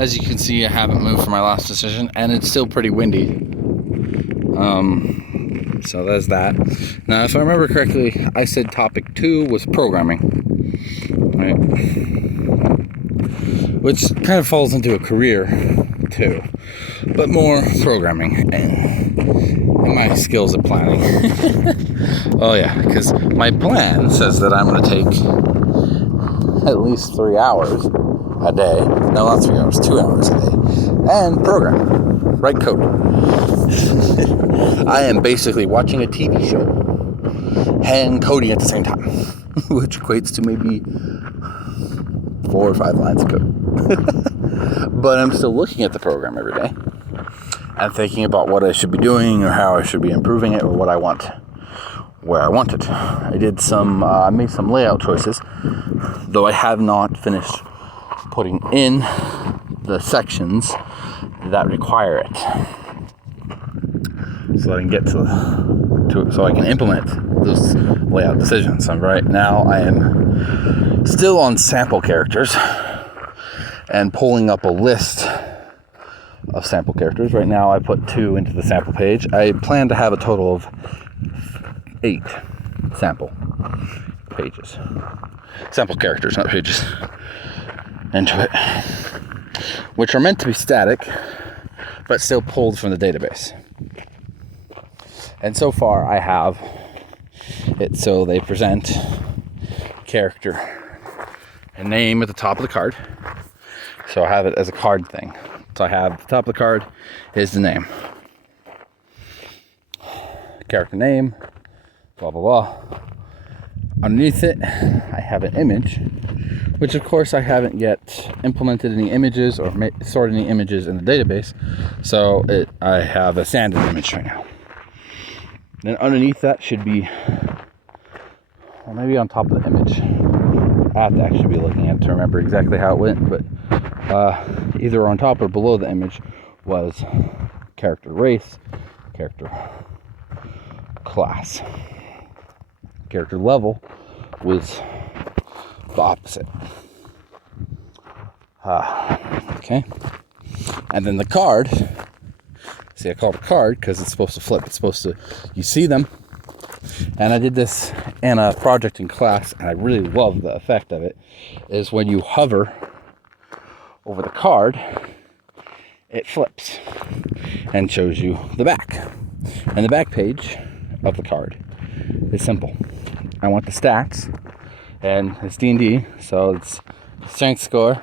As you can see, I haven't moved from my last decision, and it's still pretty windy. So there's that. Now, if I remember correctly, I said topic 2 was programming, right? Which kind of falls into a career too, but more programming and my skills at planning. Oh yeah, because my plan says that I'm going to take at least 3 hours a day. No, not 3 hours, 2 hours a day, and program, write code. I am basically watching a TV show and coding at the same time, which equates to maybe 4 or 5 lines of code. But I'm still looking at the program every day and thinking about what I should be doing or how I should be improving it or what I want, where I want it. I did I made some layout choices, though I have not finished putting in the sections that require it, so I can get to it, so I can implement those layout decisions. And right now I am still on sample characters and pulling up a list of sample characters. Right now I put 2 into the sample page. I plan to have a total of 8 sample pages. Sample characters, not pages, into it, which are meant to be static, but still pulled from the database. And so far I have it so they present character and name at the top of the card. So I have it as a card thing. So I have the top of the card is the name. Character name, blah, blah, blah. Underneath it, I have an image, which of course I haven't yet implemented any images or stored any images in the database. So I have a standard image right now. Then underneath that should be, well, maybe on top of the image. I have to actually be looking at it to remember exactly how it went, but either on top or below the image was character race, character class. Character level was the opposite. Okay. And then the card, see, I call it a card because it's supposed to flip. It's supposed to, you see them. And I did this in a project in class, and I really love the effect of it, is when you hover over the card, it flips and shows you the back. And the back page of the card is simple. I want the stats, and it's D&D, so it's strength score,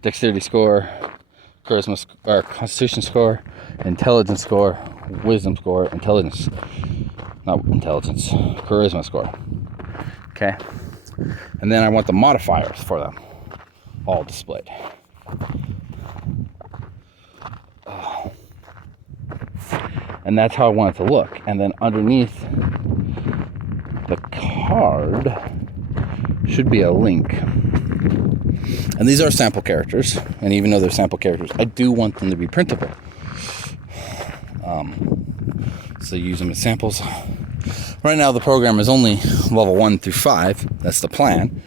dexterity score, charisma or constitution score, intelligence score, wisdom score, charisma score. Okay, and then I want the modifiers for them all displayed. And that's how I want it to look. And then underneath the card should be a link. And these are sample characters, and even though they're sample characters, I do want them to be printable. So use them as samples. Right now the program is only level 1 through 5. That's the plan.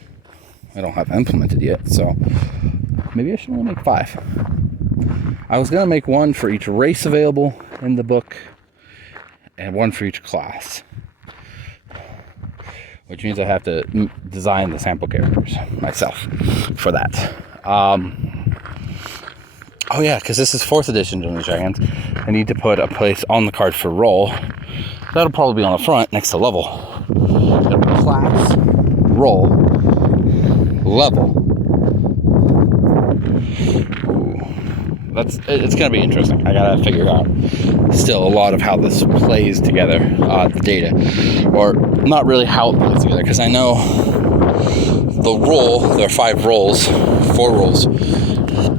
I don't have it implemented yet, so maybe I should only make 5. I was going to make 1 for each race available in the book and 1 for each class, which means I have to design the sample characters myself for that. Oh yeah, because this is 4th edition Dungeons & Dragons. I need to put a place on the card for role. That'll probably be on the front next to level. It'll be class, role, level. Ooh, it's gonna be interesting. I gotta figure out still a lot of how this plays together, the data, or not really how it plays together, because I know the role. There are 4 roles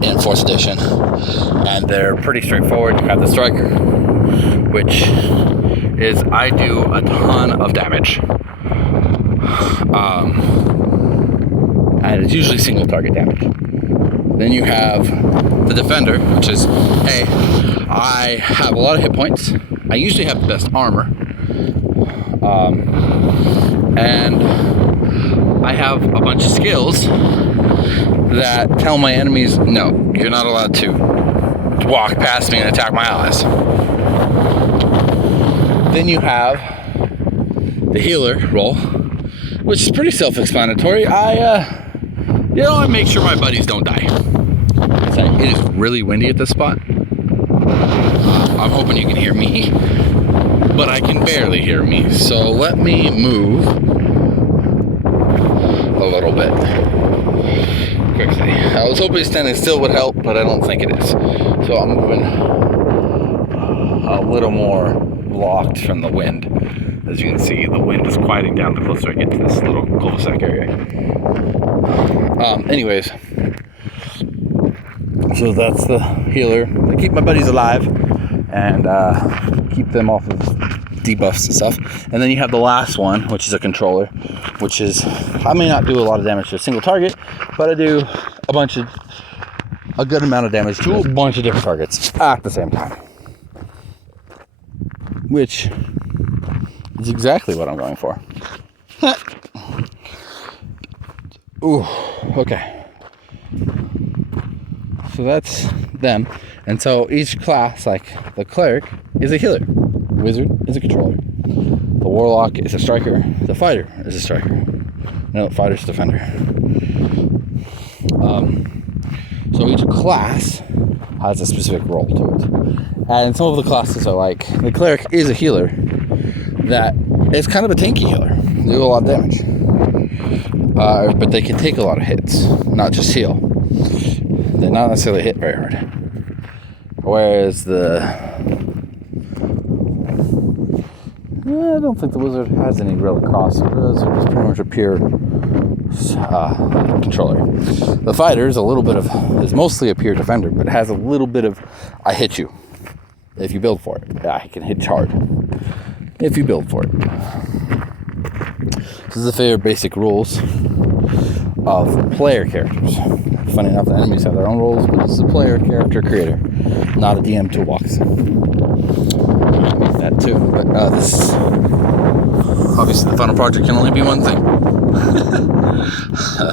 in 4th edition, and they're pretty straightforward. You have the striker, which is I do a ton of damage, and it's usually single target damage. Then you have the defender, which is, hey, I have a lot of hit points. I usually have the best armor, and I have a bunch of skills that tell my enemies, no, you're not allowed to walk past me and attack my allies. Then you have the healer role, which is pretty self-explanatory. I make sure my buddies don't die. It is really windy at this spot. I'm hoping you can hear me, but I can barely hear me. So let me move a little bit quickly. I was hoping standing still would help, but I don't think it is. So I'm moving a little more blocked from the wind. As you can see, the wind is quieting down the closer I get to this little cul-de-sac area. Anyways, so that's the healer. I keep my buddies alive and keep them off of debuffs and stuff. And then you have the last one, which is a controller, which is, I may not do a lot of damage to a single target, but I do a good amount of damage to a bunch of different targets at the same time. Which is exactly what I'm going for. Ooh, okay. So that's them. And so each class, like the cleric is a healer, wizard is a controller, the warlock is a striker, the fighter is a striker. No, fighter's a defender. So each class has a specific role to it. And some of the classes are like, the cleric is a healer that is kind of a tanky healer. They do a lot of damage. But they can take a lot of hits, not just heal. They're not necessarily hit very hard. Whereas I don't think the wizard has any real cross. The wizard is pretty much a pure controller. The fighter is is mostly a pure defender, but has a little bit of, I hit you. If you build for it. I can hit hard. If you build for it. This is the favorite basic rules of player characters. Funny enough, the enemies have their own rules, but this is a player character creator, not a DM toolbox. That too, but this obviously the final project can only be one thing.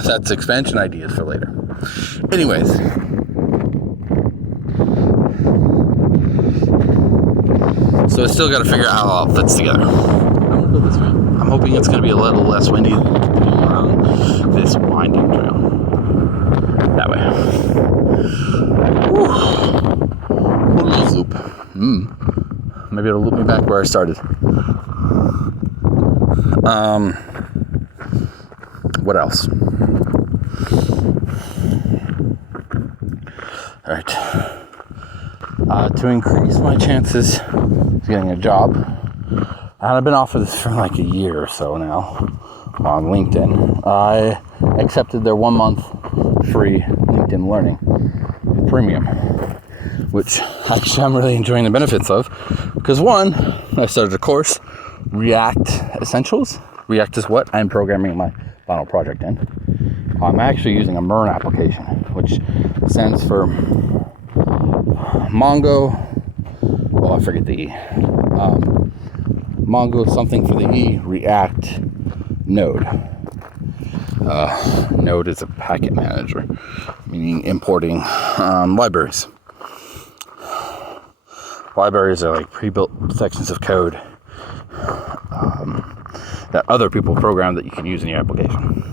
That's expansion ideas for later. Anyways, so I still got to figure out how it all fits together. I'm gonna go this way. I'm hoping it's going to be a little less windy than around this winding trail. That way. Whew. Loop. Maybe it'll loop me back where I started. What else? All right. To increase my chances of getting a job, and I've been offered this for like a year or so now on LinkedIn. I accepted their 1 month free LinkedIn Learning Premium, which actually I'm really enjoying the benefits of. Because one, I started a course, React Essentials. React is what I'm programming my final project in. I'm actually using a MERN application, which stands for Mongo. Oh, I forget the E. Mongo something for the E. React Node. Node is a packet manager, meaning importing libraries. Libraries are like pre-built sections of code that other people program that you can use in your application.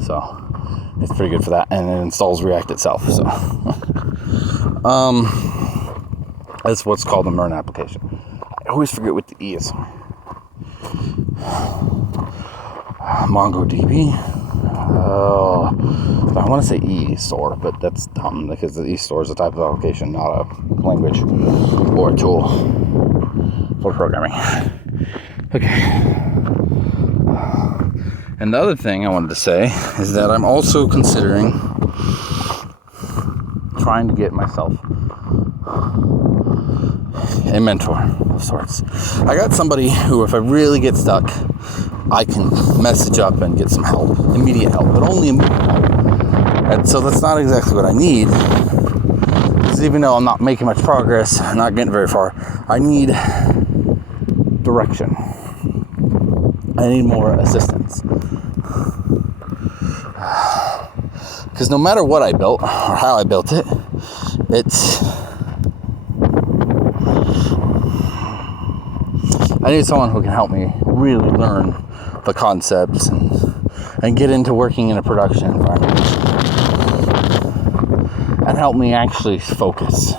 So it's pretty good for that, and it installs React itself. So that's what's called a MERN application. I always forget what the E is. MongoDB. I want to say eStore, but that's dumb because the eStore is a type of application, not a language or a tool for programming. Okay. And the other thing I wanted to say is that I'm also considering trying to get myself a mentor of sorts. I got somebody who, if I really get stuck, I can message up and get some help, immediate help, but only immediate help. And so that's not exactly what I need, because even though I'm not making much progress, I'm not getting very far, I need direction. I I need more assistance. Because no matter what I built or how I built it, I need someone who can help me really learn the concepts and get into working in a production environment and help me actually focus.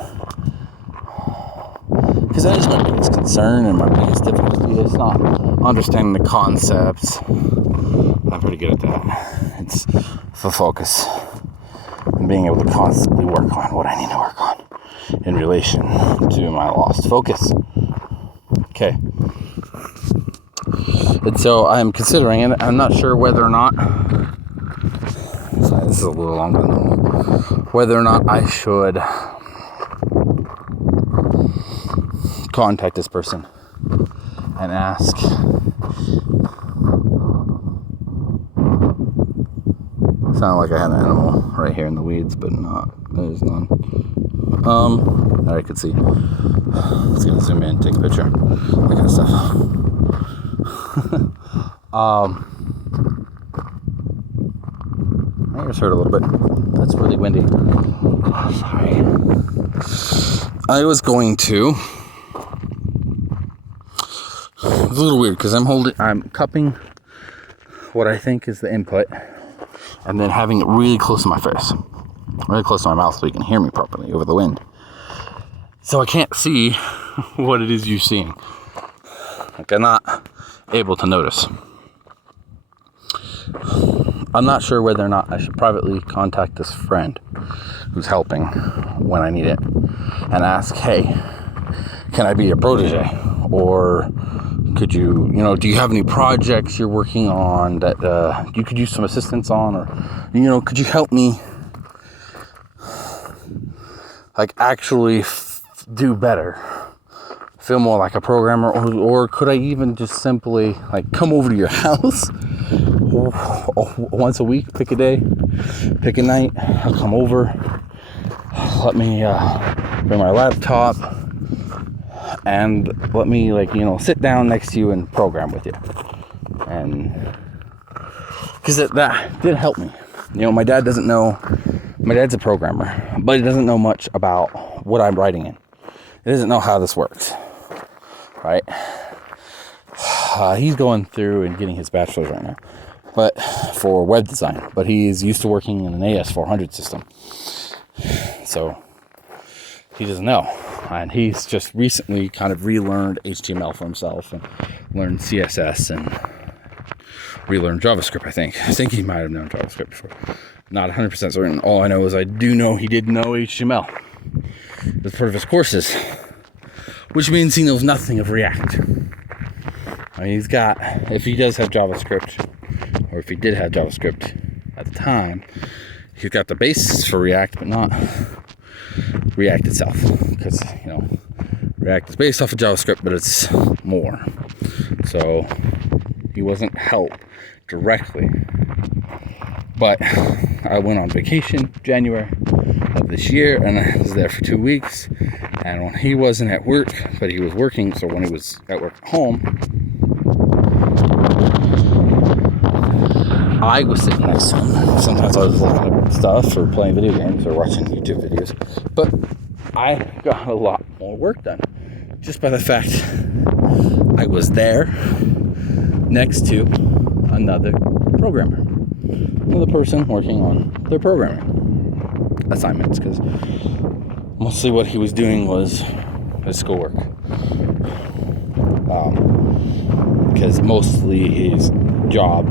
Because that is my biggest concern and my biggest difficulty. It's not understanding the concepts. I'm pretty good at that. It's the focus and being able to constantly work on what I need to work on in relation to my lost focus. Okay. And so I'm considering it. I'm not sure whether or not, sorry, this is a little longer than normal, whether or not I should contact this person and ask. Sounded like I had an animal right here in the weeds, but not. There's none. That I could see. Let's get zoom in, take a picture, that kind of stuff. My ears hurt a little bit. That's really windy. Oh, sorry. I was going to. It's a little weird because I'm cupping what I think is the input and then having it really close to my face, really close to my mouth so you can hear me properly over the wind. So I can't see what it is you're seeing. Like, I'm not able to notice. I'm not sure whether or not I should privately contact this friend who's helping when I need it and ask, hey, can I be a protege? Or could you, do you have any projects you're working on that you could use some assistance on? Or, could you help me actually do better? Feel more like a programmer? Or could I even just simply come over to your house once a week, pick a day, pick a night, I'll come over, let me bring my laptop, and let me sit down next to you and program with you. And because that did help me. My dad's a programmer, but he doesn't know much about what I'm writing in. He doesn't know how this works, right? He's going through and getting his bachelor's right now, but for web design, but he's used to working in an AS400 system. So he doesn't know. And he's just recently kind of relearned HTML for himself and learned CSS and relearned JavaScript, I think. I think he might have known JavaScript before. Not 100% certain. All I know is I do know he did know HTML. That's part of his courses. Which means he knows nothing of React. I mean, if he does have JavaScript, or if he did have JavaScript at the time, he's got the basis for React, but not React itself, because React is based off of JavaScript, but it's more. So he wasn't helped directly. But I went on vacation January of this year, and I was there for 2 weeks. And when he wasn't at work, but he was working, so when he was at work at home, I was sitting next to him. Sometimes I was looking at stuff or playing video games or watching YouTube videos. But I got a lot more work done just by the fact I was there next to another programmer. Another person working on their programming assignments, because mostly what he was doing was his schoolwork. Because mostly his job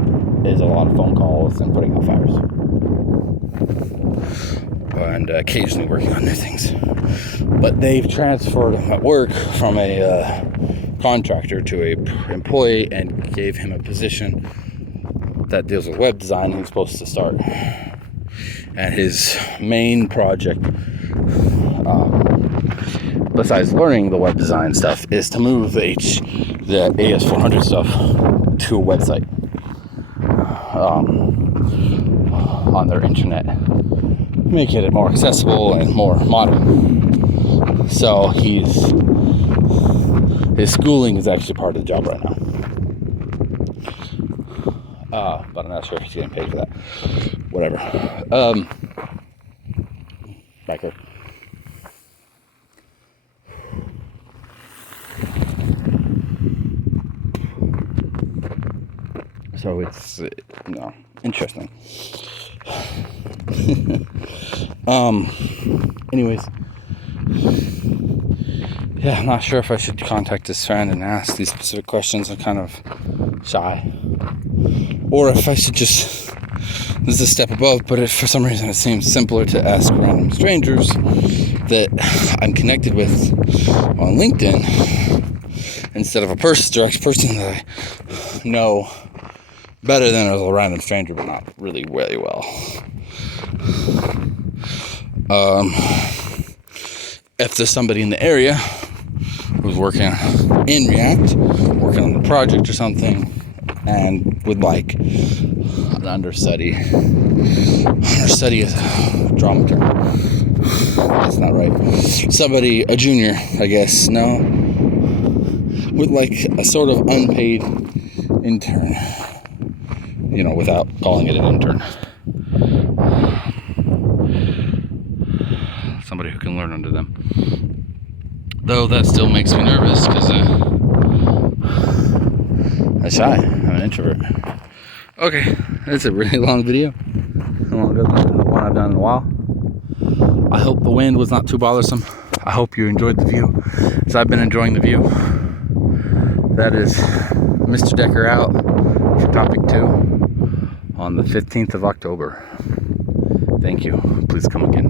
is a lot of phone calls and putting out fires. And occasionally working on new things. But they've transferred him at work from a contractor to a employee and gave him a position that deals with web design. He's supposed to start. And his main project, besides learning the web design stuff, is to move the AS400 stuff to a website on their internet, making it more accessible and more modern. So his schooling is actually part of the job right now. But I'm not sure if he's getting paid for that. Whatever. Back up. So it's interesting. Anyways, yeah, I'm not sure if I should contact this friend and ask these specific questions. I'm kind of shy, or if I should just, this is a step above, but if for some reason it seems simpler to ask random strangers that I'm connected with on LinkedIn instead of a direct person that I know better than a random stranger, but not really really well. If there's somebody in the area who's working in React, working on the project or something, and would like an understudy is a drama term. That's not right. Somebody, a junior, I guess, no? With like a sort of unpaid intern. Without calling it an intern. Somebody who can learn under them. Though that still makes me nervous because I'm shy. I'm an introvert. Okay, that's a really long video. Longer than the one I've done in a while. I hope the wind was not too bothersome. I hope you enjoyed the view, as I've been enjoying the view. That is Mr. Decker out for topic 2 on the 15th of October. Thank you. Please come again.